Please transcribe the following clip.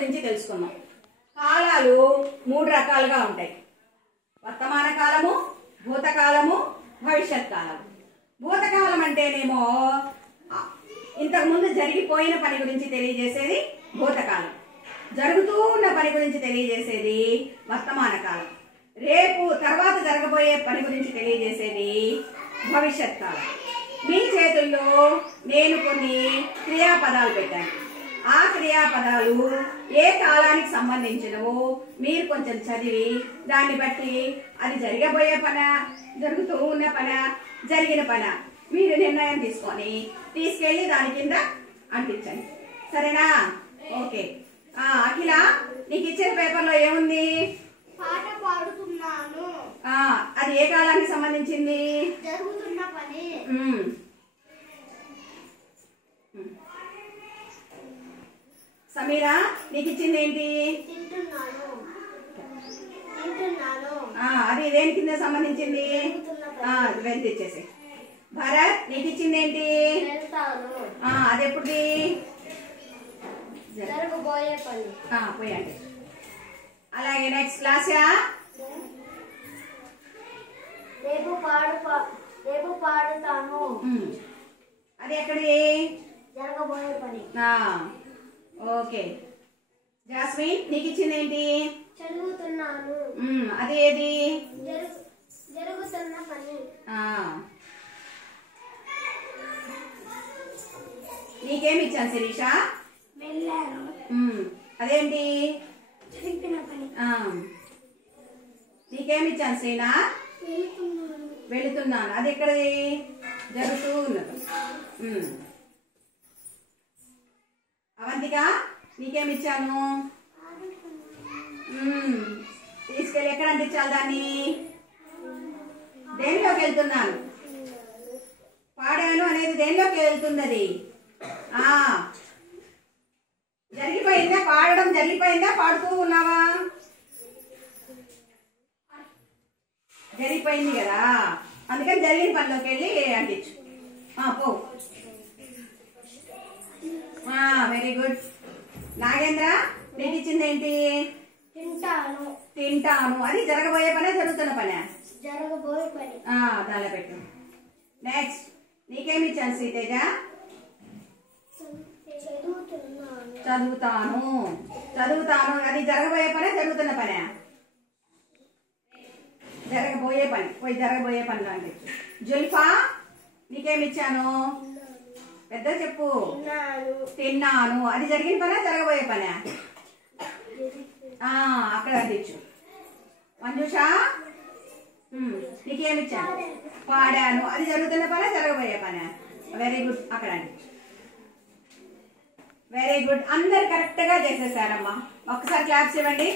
గురించి తెలుసుకుందాం. కాలాలు 3 రకాలుగా ఉంటాయి. వర్తమాన కాలము, భూతకాలము, భవిష్యత్ కాలము. భూతకాలం అంటేనేమో ఇంతకుముందు జరిగిపోయిన పని గురించి తెలియజేసేది భూతకాలం. జరుగుతూ ఉన్న పని గురించి తెలియజేసేది వర్తమాన కాలం. రేపు తర్వాత జరగబోయే పని గురించి తెలియజేసేది భవిష్యత్ కాలం. మీ చేతుల్లో నేను కొన్ని క్రియాపదాలు పెట్టాను. ఆ క్రియాపదాలు ఏ కాలానికి సంబంధించినవో మీరు కొంచెం చదివి దాన్ని బట్టి అది జరగబోయే పన, జరుగుతూ ఉన్న పన, జరిగిన పన మీరు నిర్ణయం తీసుకొని తీసుకెళ్లి దాని కింద అంటించండి. సరేనా? ఓకే. అఖిల, నీకు ఇచ్చిన పేపర్లో ఏముంది? పాట పాడుతున్నాను. అది ఏ కాలానికి సంబంధించింది? జరుగుతున్న పని. సమీరా, నీకు ఇచ్చింది ఏంటి? తింటున్నాను. అది దేని కింద సంబంధించింది? వెళ్తే ఇచ్చేసి. భరత్, నీకు ఇచ్చింది ఏంటి? అది ఎప్పుడుది? జరగబోయే పని. పోయండి. అలాగే నెక్స్ట్ లాస్యా, రేపు పాడుతాను. అది ఎక్కడి? జరగబోయే పని. ఓకే. జాస్మిన్, నీకు ఇచ్చింది ఏంటి? చదువుతున్నాను. అది ఏది? జరుగుతున్న పని. నీకేమి ఇచ్చాను శిరీష? వెళ్ళాను. అదేంటి? జరిగిన పని. నీకేమి ఇచ్చాను శ్రీనా? వెళుతున్నాను. అది ఎక్కడది? జరుగుతూ ఉన్నది. అవంతిక, నీకేమి ఇచ్చాను? తీసుకెళ్ళి ఎక్కడ అంటించాలి దాన్ని? దేనిలోకి వెళ్తున్నాను? పాడాను అనేది దేనిలోకి వెళ్తుంది? అది జరిగిపోయిందా? పాడడం జరిగిపోయిందా? పాడుతూ ఉన్నావా? జరిగిపోయింది కదా, అందుకని జరిగిన పనిలోకి వెళ్ళి అంటించు. పో. Very good. నాగేంద్ర, నీకు ఇచ్చింది ఏంటి? తింటాను. అది జరగబోయే పనే, జరుగుతున్న పనే? జరగబోయే పని. దానిలో పెట్టు. నెక్స్ట్ నీకేమి ఇచ్చాను శ్రీతేజ? చదువుతాను. అది జరగబోయే పనే, జరుగుతున్న పనే? జరగబోయే పని. పోయి జరగబోయే పని లాంటి. జుల్ఫా, నీకేమి ఇచ్చాను? పెద్ద చెప్పు. తిన్నాను. అది జరిగిన పనే, జరగబోయే పనే? అక్కడ అంటించు. మంజుష, నీకేమి ఇచ్చాను? పాడాను. అది జరుగుతున్న పనే, జరగబోయే పనే? Very good. అక్కడ అంటించు. Very good. అందరు కరెక్ట్ గా చేసేసారమ్మా. ఒక్కసారి క్లాప్స్ ఇవ్వండి.